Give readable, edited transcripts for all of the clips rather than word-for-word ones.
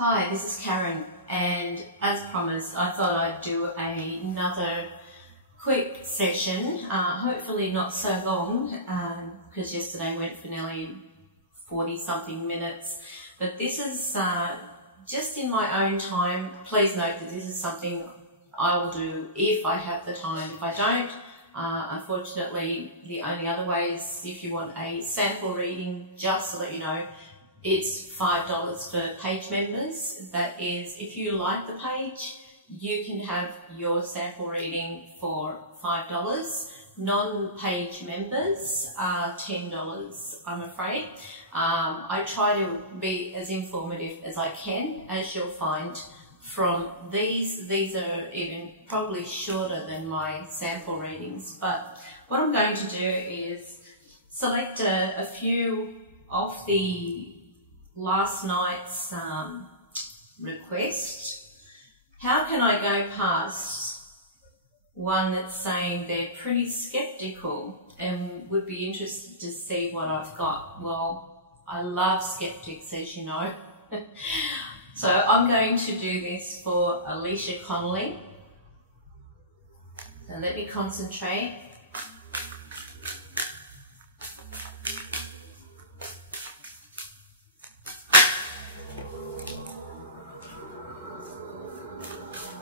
Hi, this is Karen, and as promised, I thought I'd do another quick session, hopefully not so long, because yesterday went for nearly 40-something minutes, but this is just in my own time. Please note that this is something I will do if I have the time. If I don't, unfortunately, the only other way is if you want a sample reading, just to let you know, it's $5 for page members. That is, if you like the page, you can have your sample reading for $5. Non-page members are $10, I'm afraid. I try to be as informative as I can, as you'll find from these. These are even probably shorter than my sample readings, but what I'm going to do is select a few of the last night's request. How can I go past one that's saying they're pretty skeptical and would be interested to see what I've got? Well, I love skeptics, as you know. So I'm going to do this for Alicia Connolly. So let me concentrate.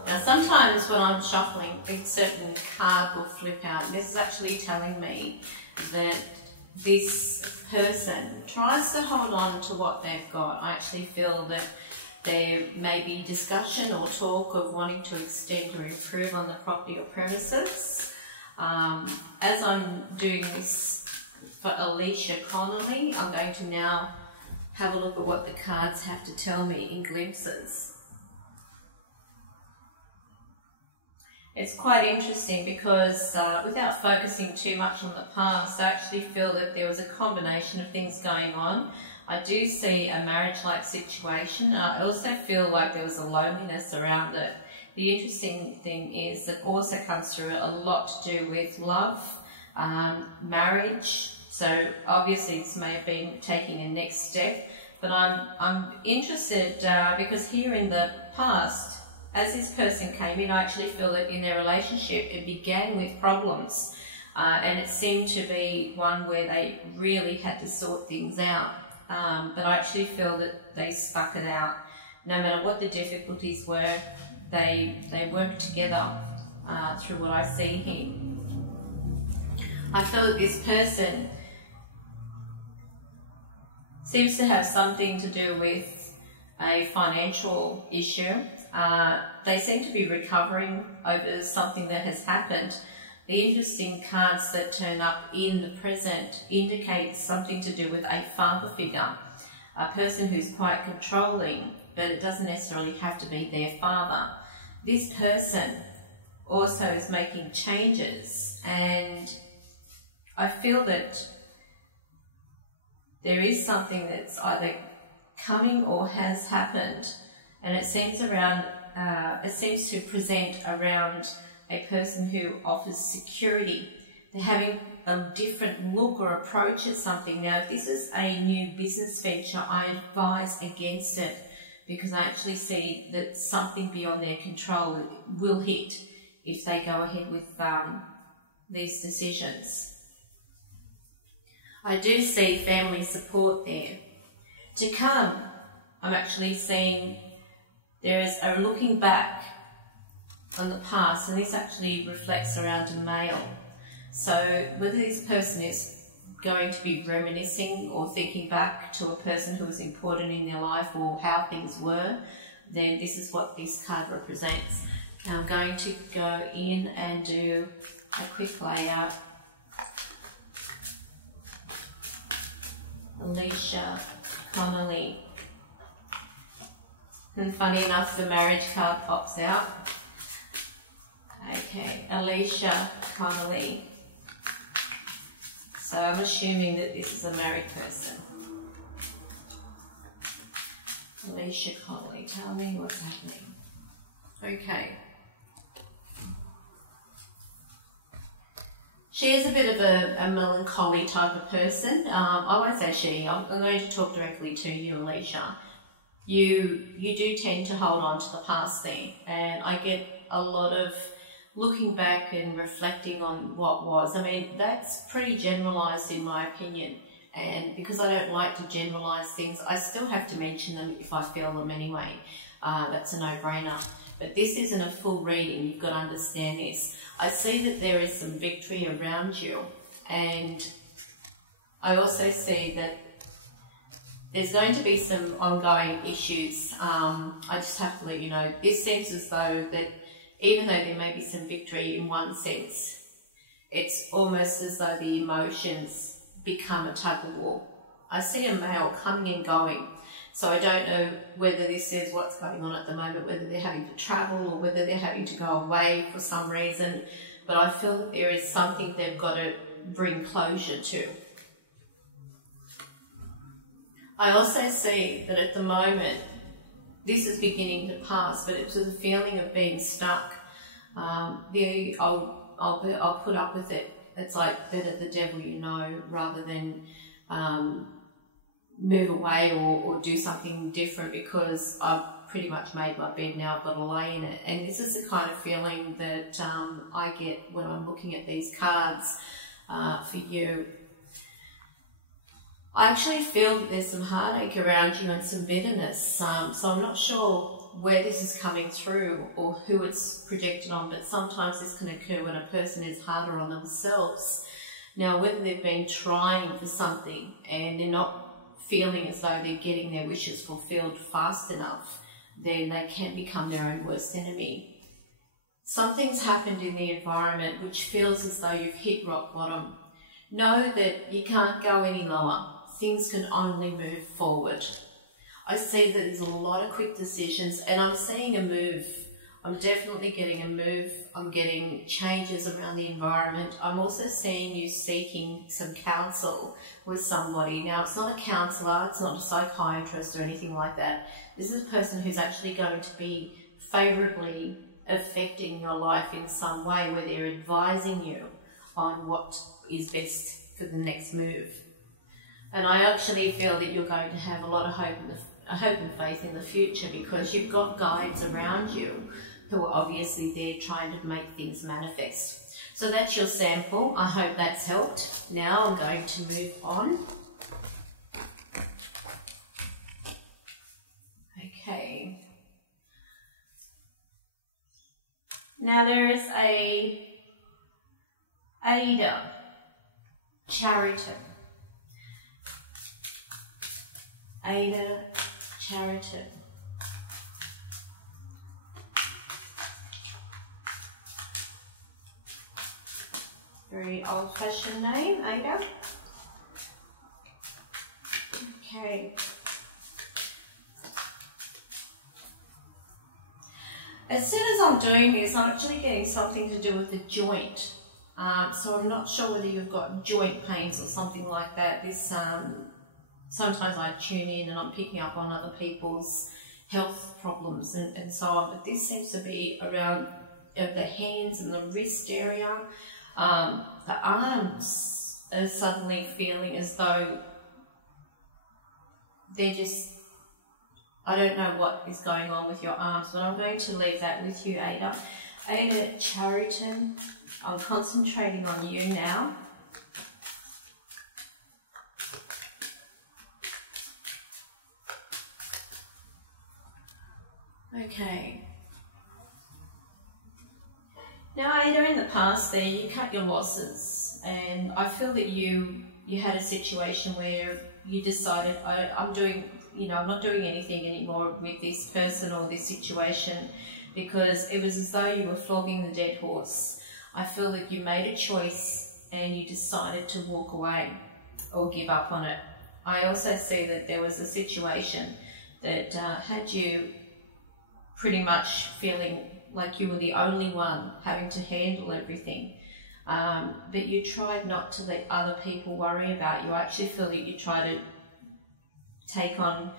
Now sometimes when I'm shuffling, a certain card will flip out. This is actually telling me that this person tries to hold on to what they've got. I actually feel that there may be discussion or talk of wanting to extend or improve on the property or premises. As I'm doing this for Alicia Connolly, I'm going to now have a look at what the cards have to tell me in glimpses. It's quite interesting because without focusing too much on the past, I actually feel that there was a combination of things going on. I do see a marriage-like situation. I also feel like there was a loneliness around it. The interesting thing is that also comes through a lot to do with love, marriage. So obviously this may have been taking a next step, but I'm interested because here in the past, as this person came in, I actually feel that in their relationship it began with problems, and it seemed to be one where they really had to sort things out. But I actually feel that they stuck it out. No matter what the difficulties were, they worked together through what I see here. I feel that this person seems to have something to do with a financial issue. They seem to be recovering over something that has happened. The interesting cards that turn up in the present indicate something to do with a father figure, a person who's quite controlling, but it doesn't necessarily have to be their father. This person also is making changes, and I feel that there is something that's either coming or has happened, and it seems to present around a person who offers security. They're having a different look or approach at something. Now, if this is a new business venture, I advise against it, because I actually see that something beyond their control will hit if they go ahead with these decisions. I do see family support there. To come, I'm actually seeing there is a looking back on the past, and this actually reflects around a male. So whether this person is going to be reminiscing or thinking back to a person who was important in their life or how things were, then this is what this card represents. Now I'm going to go in and do a quick layout. Alicia Connolly. And funny enough, the marriage card pops out. Okay, Alicia Connolly. So I'm assuming that this is a married person. Alicia Connolly, tell me what's happening. Okay. She is a bit of a melancholy type of person. I won't say she, I'm going to talk directly to you, Alicia. you do tend to hold on to the past there, and I get a lot of looking back and reflecting on what was. I mean, that's pretty generalised in my opinion, and because I don't like to generalise things, I still have to mention them if I feel them anyway. That's a no-brainer. But this isn't a full reading, you've got to understand this. I see that there is some victory around you, and I also see that there's going to be some ongoing issues. I just have to let you know, this seems as though that even though there may be some victory in one sense, it's almost as though the emotions become a tug of war. I see a male coming and going, so I don't know whether this is what's going on at the moment, whether they're having to travel or whether they're having to go away for some reason, but I feel that there is something they've got to bring closure to. I also see that at the moment, this is beginning to pass, but it was a feeling of being stuck. I'll put up with it. It's like better the devil you know, rather than move away or do something different, because I've pretty much made my bed now, I've got to lay in it. And this is the kind of feeling that I get when I'm looking at these cards for you. I actually feel that there's some heartache around you and some bitterness, so I'm not sure where this is coming through or who it's projected on, but sometimes this can occur when a person is harder on themselves. Now, whether they've been trying for something and they're not feeling as though they're getting their wishes fulfilled fast enough, then they can become their own worst enemy. Something's happened in the environment which feels as though you've hit rock bottom. Know that you can't go any lower. Things can only move forward. I see that there's a lot of quick decisions, and I'm seeing a move. I'm definitely getting a move. I'm getting changes around the environment. I'm also seeing you seeking some counsel with somebody. Now, it's not a counsellor, it's not a psychiatrist or anything like that. This is a person who's actually going to be favourably affecting your life in some way, where they're advising you on what is best for the next move. And I actually feel that you're going to have a lot of hope and faith in the future, because you've got guides around you who are obviously there trying to make things manifest. So that's your sample. I hope that's helped. Now I'm going to move on. Okay. Now there is a Ada Chariton. Ada Chariton. Very old-fashioned name, Ada. Okay. As soon as I'm doing this, I'm actually getting something to do with the joint. So I'm not sure whether you've got joint pains or something like that. This sometimes I tune in and I'm picking up on other people's health problems and so on, but this seems to be around the hands and the wrist area. The arms are suddenly feeling as though they're just, I don't know what is going on with your arms, but I'm going to leave that with you, Ada. Ada Chariton, I'm concentrating on you now. Okay. Now, Ada, in the past there, you cut your losses, and I feel that you had a situation where you decided, I'm not doing anything anymore with this person or this situation, because it was as though you were flogging the dead horse. I feel that you made a choice and you decided to walk away or give up on it. I also see that there was a situation that had you pretty much feeling like you were the only one having to handle everything. But you tried not to let other people worry about you. I actually feel that you try to take on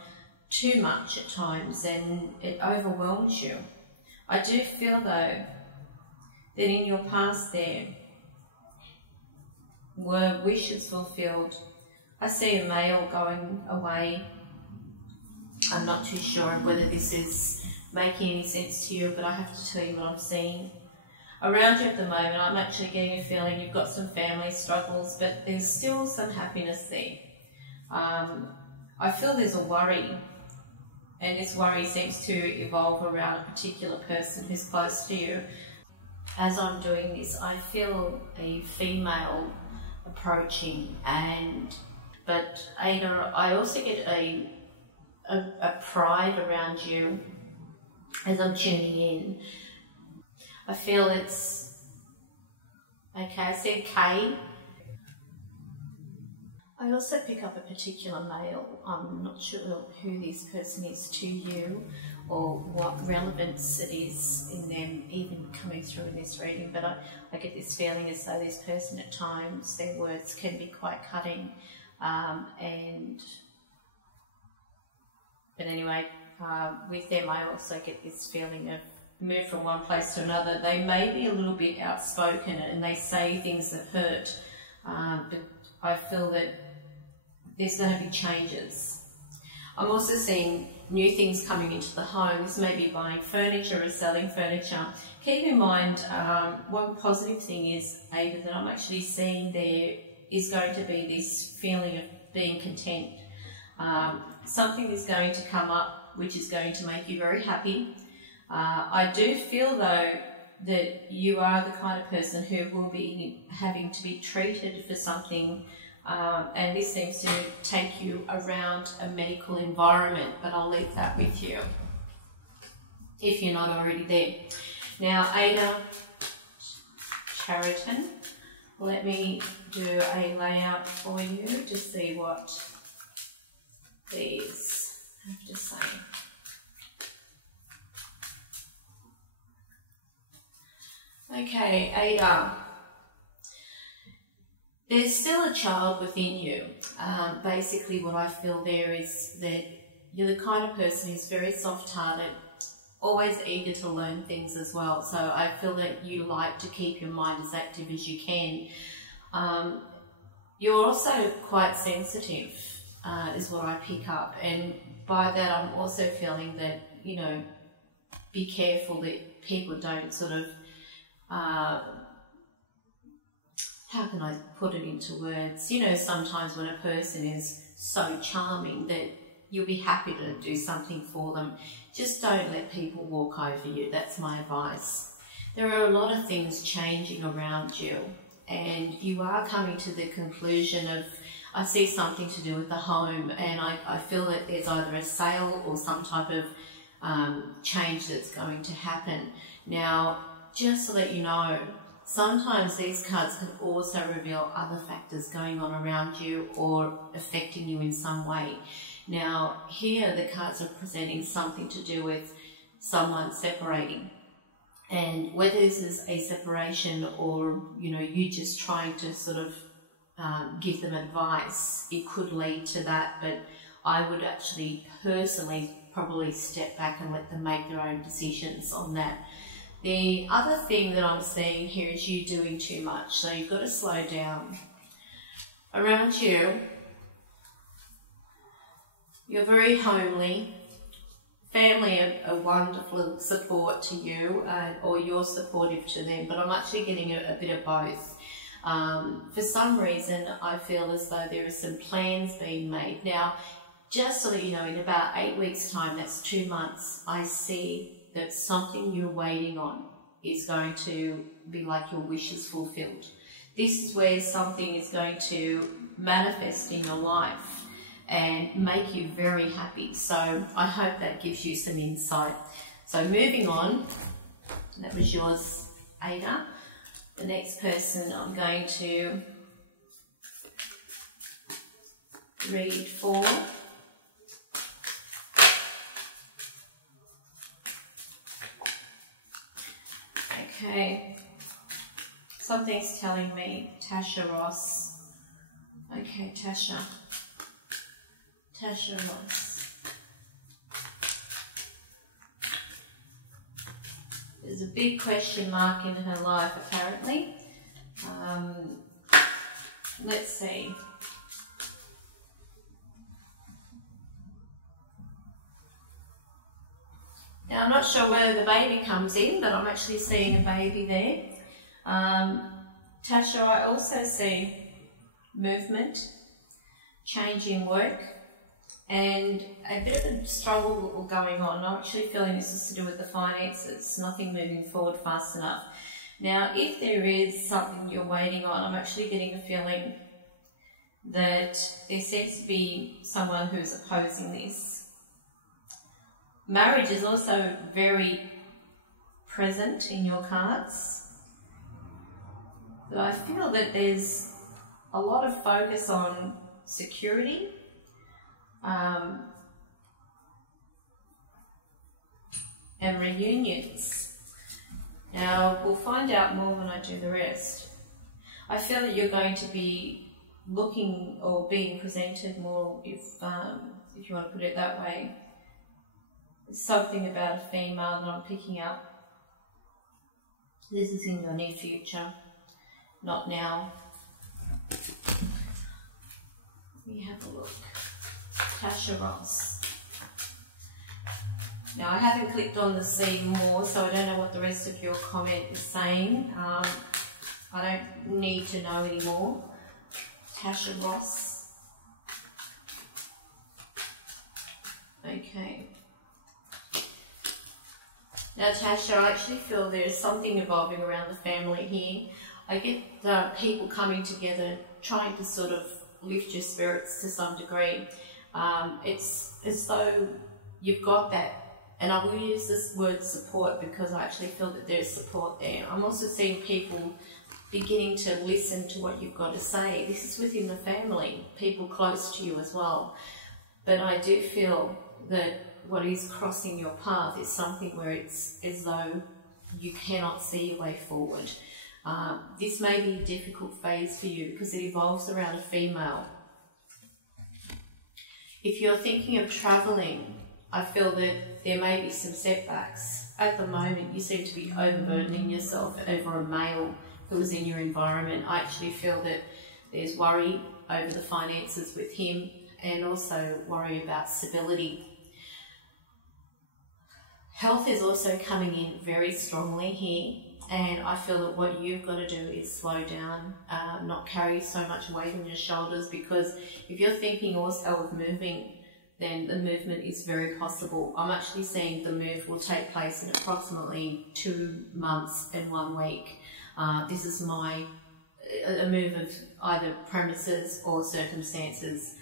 too much at times and it overwhelms you. I do feel though that in your past there were wishes fulfilled. I see a male going away I'm not too sure whether this is making any sense to you, but I have to tell you what I'm seeing. Around you at the moment, I'm actually getting a feeling you've got some family struggles, but there's still some happiness there. I feel there's a worry, and this worry seems to evolve around a particular person who's close to you. As I'm doing this, I feel a female approaching, but Ada, I also get a pride around you as I'm tuning in. I feel it's okay. I said K. I also pick up a particular male. I'm not sure who this person is to you or what relevance it is in them even coming through in this reading, but I get this feeling as though this person at times, their words can be quite cutting, but anyway, with them I also get this feeling of move from one place to another. They may be a little bit outspoken and they say things that hurt, but I feel that there's going to be changes. I'm also seeing new things coming into the home. This may be buying furniture or selling furniture. Keep in mind, one positive thing is, Ada, that I'm actually seeing there is going to be this feeling of being content. Something is going to come up which is going to make you very happy. I do feel though that you are the kind of person who will be having to be treated for something, and this seems to take you around a medical environment, but I'll leave that with you if you're not already there. Now, Ada Chariton, let me do a layout for you to see what these have to say. Okay, Ada, there's still a child within you. Basically what I feel there is that you're the kind of person who's very soft-hearted, always eager to learn things as well. So I feel that you like to keep your mind as active as you can. You're also quite sensitive, is what I pick up. And by that I'm also feeling that, you know, be careful that people don't sort of how can I put it into words? You know, sometimes when a person is so charming that you'll be happy to do something for them, just don't let people walk over you. That's my advice. There are a lot of things changing around you, and you are coming to the conclusion of, I see something to do with the home, and I feel that there's either a sale or some type of change that's going to happen. Now, just to let you know, sometimes these cards can also reveal other factors going on around you or affecting you in some way. Now, here the cards are presenting something to do with someone separating. And whether this is a separation or, you know, you just trying to sort of give them advice, it could lead to that. But I would actually personally probably step back and let them make their own decisions on that. The other thing that I'm seeing here is you doing too much, so you've got to slow down. Around you, you're very homely. Family are a wonderful support to you, or you're supportive to them, but I'm actually getting a bit of both. For some reason, I feel as though there are some plans being made. Now, just so that you know, in about 8 weeks' time, that's 2 months, I see that something you're waiting on is going to be like your wishes fulfilled. This is where something is going to manifest in your life and make you very happy. So I hope that gives you some insight. So moving on, that was yours, Ada. The next person I'm going to read for. Okay, something's telling me Tasha Ross. Okay, Tasha Ross. There's a big question mark in her life, apparently. Let's see. Now I'm not sure where the baby comes in, but I'm actually seeing a baby there. Tasha, I also see movement, change in work, and a bit of a struggle going on. I'm actually feeling this is to do with the finances, nothing moving forward fast enough. Now, if there is something you're waiting on, I'm actually getting a feeling that there seems to be someone who's opposing this. Marriage is also very present in your cards. But I feel that there's a lot of focus on security, and reunions. Now, we'll find out more when I do the rest. I feel that you're going to be looking or being presented more, if you want to put it that way. There's something about a female that I'm picking up. This is in your near future, not now. Let me have a look. Tasha Ross. Now, I haven't clicked on the see more, so I don't know what the rest of your comment is saying. I don't need to know anymore. Tasha Ross. Okay. Now, Tasha, I actually feel there's something evolving around the family here. I get people coming together, trying to sort of lift your spirits to some degree. It's as though you've got that. And I will use this word support because I actually feel that there's support there. I'm also seeing people beginning to listen to what you've got to say. This is within the family, people close to you as well. But I do feel that what is crossing your path is something where it's as though you cannot see a way forward. This may be a difficult phase for you because it evolves around a female. If you're thinking of travelling, I feel that there may be some setbacks. At the moment, you seem to be overburdening yourself over a male who is in your environment. I actually feel that there's worry over the finances with him and also worry about stability. Health is also coming in very strongly here, and I feel that what you've got to do is slow down, not carry so much weight on your shoulders, because if you're thinking also of moving, then the movement is very possible. I'm actually seeing the move will take place in approximately 2 months and 1 week. This is a move of either premises or circumstances.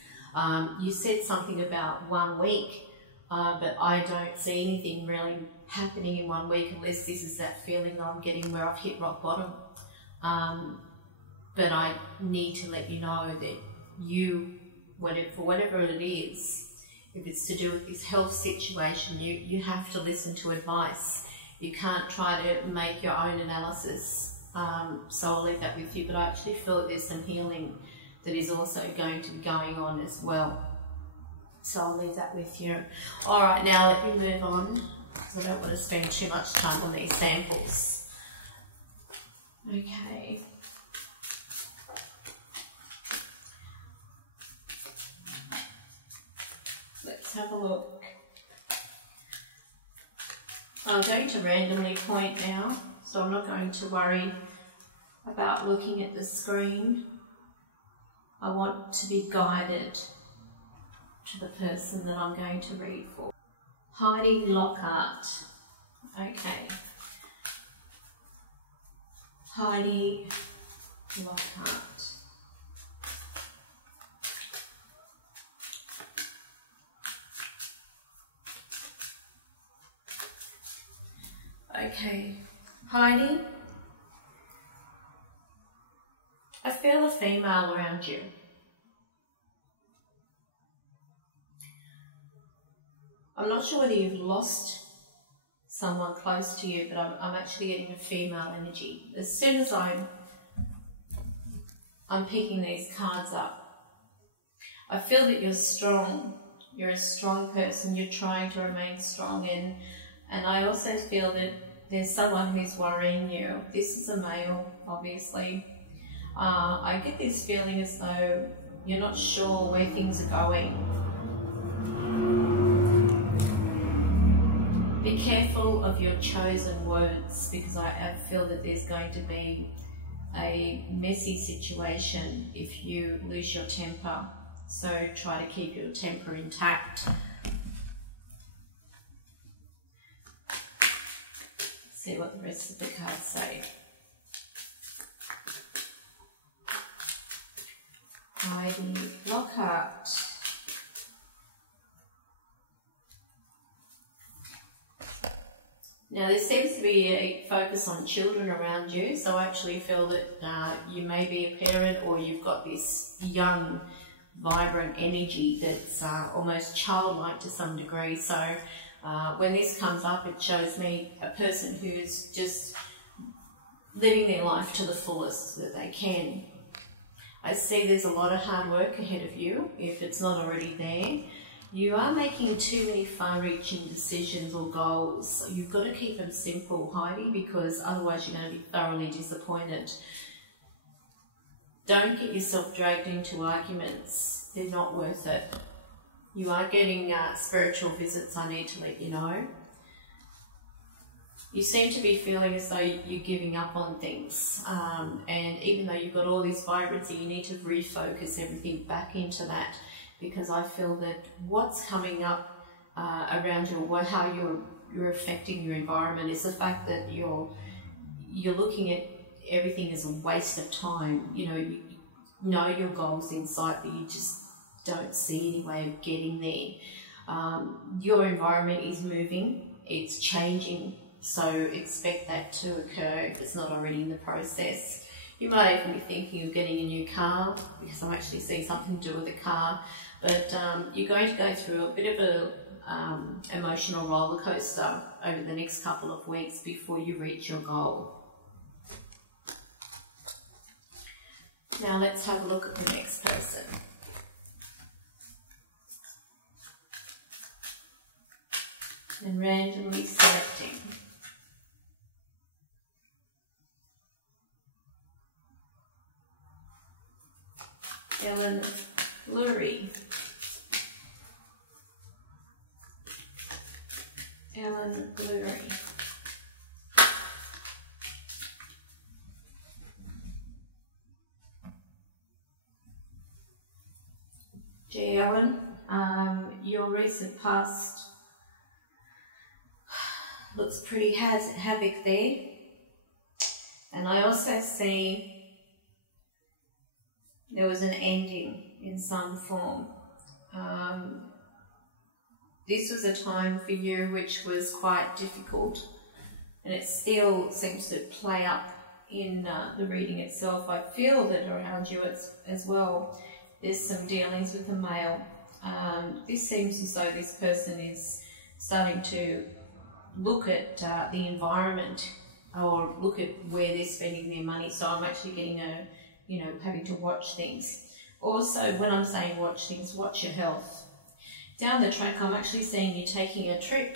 You said something about 1 week, but I don't see anything really happening in 1 week unless this is that feeling that I'm getting where I've hit rock bottom. But I need to let you know that for whatever it is, if it's to do with this health situation, you have to listen to advice. You can't try to make your own analysis. So I'll leave that with you, but I actually feel that there's some healing that is also going to be going on as well. So I'll leave that with you. All right, now let me move on, because I don't want to spend too much time on these samples. Okay. Let's have a look. I'm going to randomly point now, so I'm not going to worry about looking at the screen. I want to be guided to the person that I'm going to read for. Heidi Lockhart. Okay. Heidi Lockhart. Okay, Heidi, I feel a female around you. I'm not sure whether you've lost someone close to you, but I'm actually getting a female energy. As soon as I'm picking these cards up, I feel that you're strong. You're a strong person. You're trying to remain strong, and I also feel that there's someone who's worrying you. This is a male, obviously. I get this feeling as though you're not sure where things are going. Be careful of your chosen words, because I feel that there's going to be a messy situation if you lose your temper. So try to keep your temper intact. See what the rest of the cards say. Heidi Lockhart. Now there seems to be a focus on children around you, so I actually feel that you may be a parent, or you've got this young, vibrant energy that's almost childlike to some degree. So when this comes up, it shows me a person who's just living their life to the fullest that they can. I see there's a lot of hard work ahead of you, if it's not already there. You are making too many far-reaching decisions or goals. You've got to keep them simple, Heidi, because otherwise you're going to be thoroughly disappointed. Don't get yourself dragged into arguments. They're not worth it. You are getting spiritual visits, I need to let you know. You seem to be feeling as though you're giving up on things. And even though you've got all this vibrancy, you need to refocus everything back into that. Because I feel that what's coming up around you, or how you're affecting your environment, is the fact that you're looking at everything as a waste of time. You know your goals in sight, but you just don't see any way of getting there. Your environment is moving, it's changing, so expect that to occur if it's not already in the process. You might even be thinking of getting a new car, because I'm actually seeing something to do with a car. But you're going to go through a bit of a emotional roller coaster over the next couple of weeks before you reach your goal. Now let's have a look at the next person. And randomly selecting. Ellen Lurie. Ellen Lurie. Gee, Ellen, your recent past looks pretty havoc there. And I also see there was an ending in some form. This was a time for you which was quite difficult, and it still seems to play up in the reading itself. I feel that around you as well, there's some dealings with the male. This seems as though this person is starting to look at the environment, or look at where they're spending their money. So I'm actually getting having to watch things. Also, when I'm saying watch things, watch your health. Down the track, I'm actually seeing you taking a trip,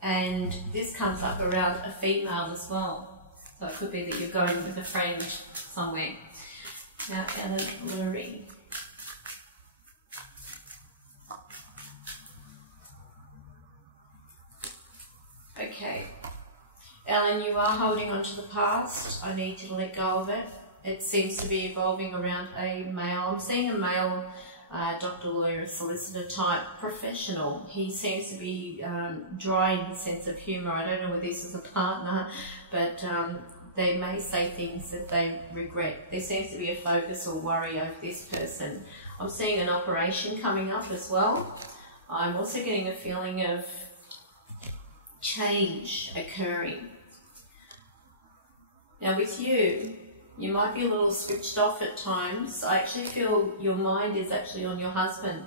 and this comes up around a female as well. So it could be that you're going with a friend somewhere. Now, Ellen Lurie. Okay. Ellen, you are holding on to the past. I need you to let go of it. It seems to be evolving around a male. I'm seeing a male doctor, lawyer, solicitor type professional. He seems to be dry in his sense of humour. I don't know whether this is a partner, but they may say things that they regret. There seems to be a focus or worry over this person. I'm seeing an operation coming up as well. I'm also getting a feeling of change occurring. Now with you, you might be a little switched off at times. I actually feel your mind is actually on your husband,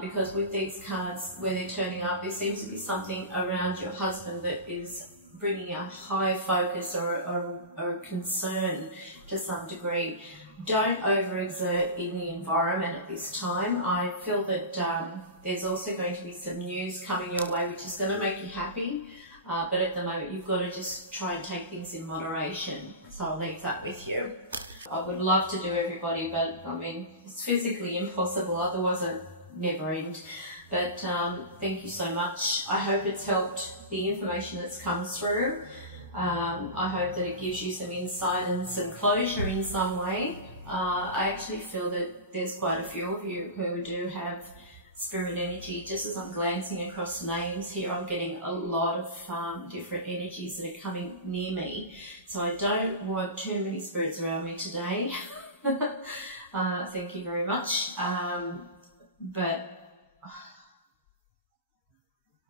because with these cards, where they're turning up, there seems to be something around your husband that is bringing a high focus or a concern to some degree. Don't overexert in the environment at this time. I feel that there's also going to be some news coming your way which is going to make you happy, but at the moment you've got to just try and take things in moderation. So I'll leave that with you. I would love to do everybody, but I mean, it's physically impossible, otherwise I'd never end. But thank you so much. I hope it's helped, the information that's come through. I hope that it gives you some insight and some closure in some way. I actually feel that there's quite a few of you who do have spirit energy. Just as I'm glancing across the names here, I'm getting a lot of different energies that are coming near me. So I don't want too many spirits around me today. Thank you very much. But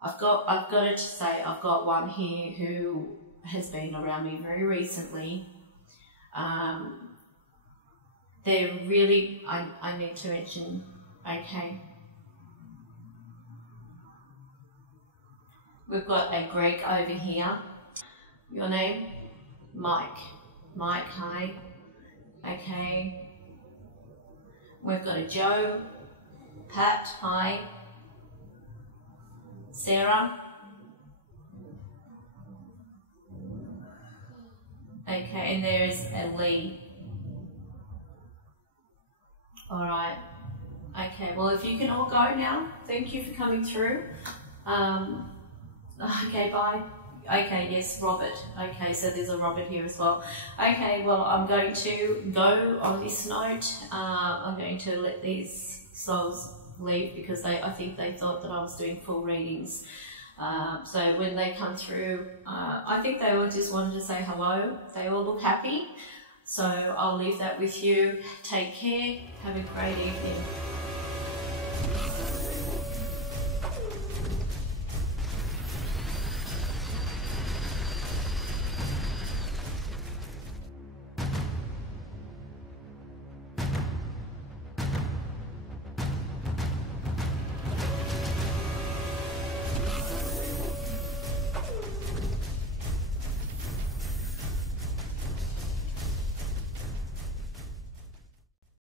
I've got to say, I've got one here who has been around me very recently. They're really, I need to mention, okay. We've got a Greg over here. Your name? Mike. Mike, hi. Okay. We've got a Joe. Pat, hi. Sarah. Okay, and there's a Lee. All right. Okay, well, if you can all go now, thank you for coming through. Okay, bye. Okay, yes, Robert. Okay, so there's a Robert here as well. Okay, well, I'm going to go on this note. I'm going to let these souls leave because I think they thought that I was doing full readings. So when they come through, I think they all just wanted to say hello. They all look happy. So I'll leave that with you. Take care. Have a great evening.